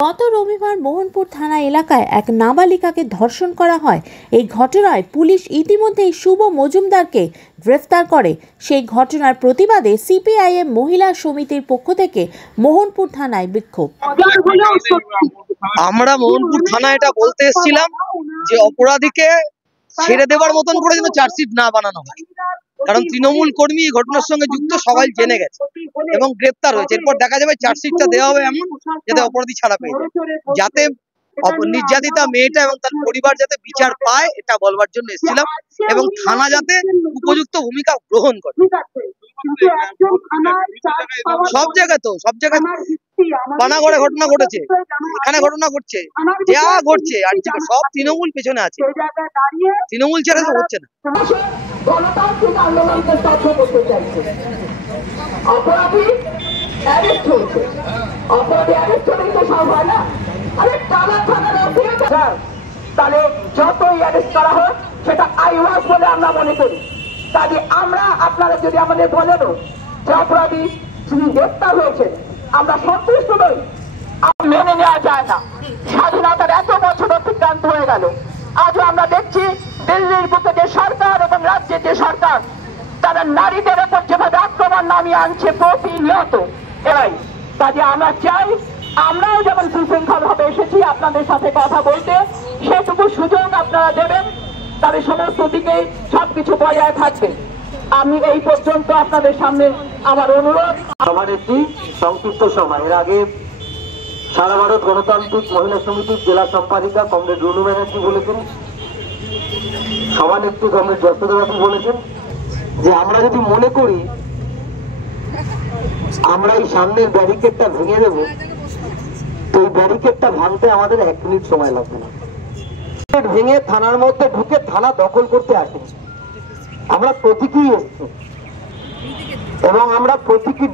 গত রবিবার মোহনপুর থানা এলাকায় এক নাবালিকাকে ধর্ষণ করা হয়। এই ঘটনায় পুলিশ ইতিমধ্যেই শুভ মজুমদারকে গ্রেফতার করে। সেই ঘটনার প্রতিবাদে সিপিআইএম মহিলা সমিতির পক্ষ থেকে মোহনপুর থানায় বিক্ষোভ। আমরা মোহনপুর থানায় এটা বলতে এসেছিলাম যে অপরাধীকে ছেড়ে দেওয়ার মতন করে যেন চার্জশিট না বানানো হয়, কারণ তৃণমূল কর্মী এই ঘটনার সঙ্গে যুক্ত, সবাই জেনে গেছে এবং গ্রেপ্তার হয়েছে। এরপর দেখা যাবে চার্জশিটটা দেওয়া হবে এমন যাতে অপরাধী ছাড়া পেয়ে যায়, যাতে নির্যাতিতা মেয়েটা এবং তার পরিবার যাতে বিচার পায়, এটা বলবার জন্য এসেছিলাম। এবং থানা যাতে উপযুক্ত ভূমিকা গ্রহণ করে। সব জায়গায় পানাগড়ে ঘটনা ঘটেছে, এখানে ঘটনা ঘটছে, যা ঘটছে আর সব তৃণমূল পেছনে আছে, তৃণমূল ছেড়ে তো হচ্ছে না। গণতান্ত্রিক আন্দোলনকে স্তব্ধ করতে চাইছে। অপরাধী অ্যারেস্ট হয়েছে, অপরাধী অ্যারেস্ট হলে তো সব হয় না। আরে টানা থানার তাহলে যতই অ্যারেস্ট করা হোক সেটা আইওয়াস বলে আমরা মনে করি। কাজে আমরা আপনারা যদি আমাদের বলেনও যে অপরাধী যিনি গ্রেপ্তার হয়েছে আমরা সন্তুষ্ট নই, মেনে নেওয়া যায় না। স্বাধীনতার এত বছর অতিক্রান্ত হয়ে গেল, আজও আমরা দেখছি দিল্লির বুকে যে সরকার এবং রাজ্যের যে সরকার তারা নারীদের উপর যেভাবে আক্রমণ নামিয়ে আনছে প্রতিনিয়ত। এরাই কাজে আমরা চাই আমরাও যেমন সুশৃঙ্খল ভাবে এসেছি আপনাদের সাথে কথা বলতে, সেটুকু সুযোগ আপনারা দেবেন, তাদের সমস্ত দিকে সবকিছু বজায় থাকবে। আমি এই পর্যন্ত আপনাদের সামনে আমার অনুরোধ। আমার একটি সংক্ষিপ্ত সভা, এর আগে সারা ভারত গণতান্ত্রিক মহিলা সমিতির জেলা সম্পাদিকা কমরেড রুনু ব্যানার্জি বলেছেন, সভানেত্রী কমরেড যশোদা বাবু বলেছেন যে আমরা যদি মনে করি আমরা এই সামনের ব্যারিকেডটা ভেঙে দেবো, তো এই ব্যারিকেডটা ভাঙতে আমাদের 1 মিনিট সময় লাগবে না। ভেঙে থানার মধ্যে ঢুকে থানা দখল করতে আসেনি, আমরা প্রতীকী এসছি এবং আমরা প্রতীকী